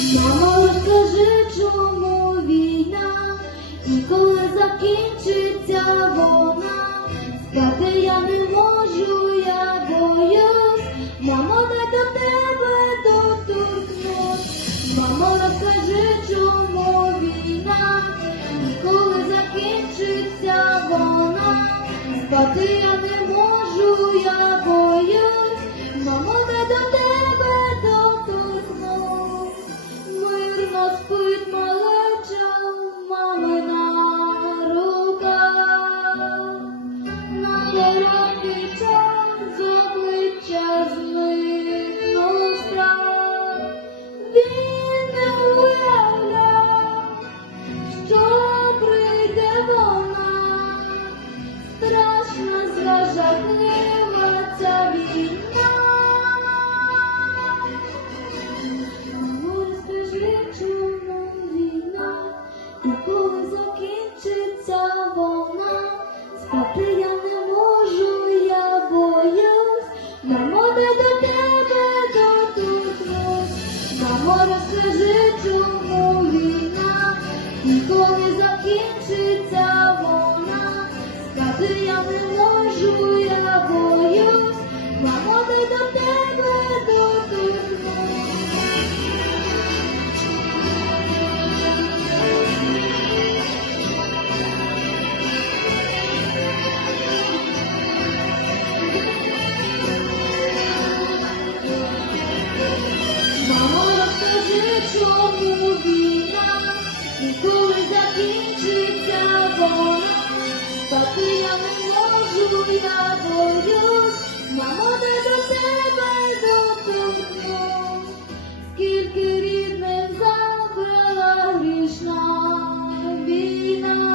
Мамо, розкажи, чому війна, і коли закінчиться вона, спати я не можу, я боюсь, мамо, не до тебе доторкнусь. Мамо, розкажи, чому війна, і коли закінчиться вона, спати я не можу, я боюсь, розкажи, чому війна, і коли закінчиться вона, спати я не можу, я мамо, не до тебе доторкнусь. Скільки рідних забрала грішна війна,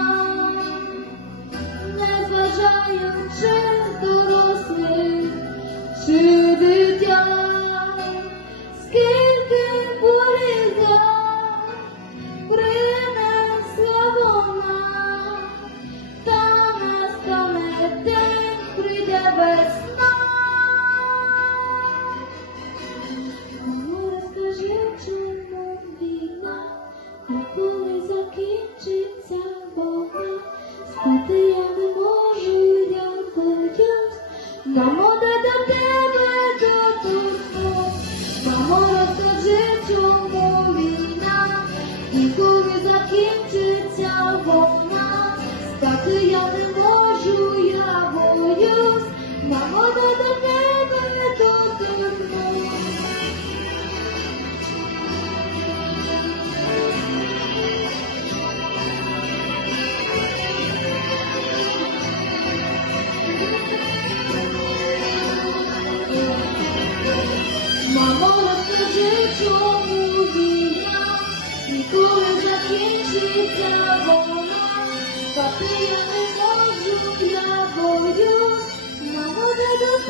незважаючи дорослих. Чи закінчиться вона, стати я не можу,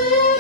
я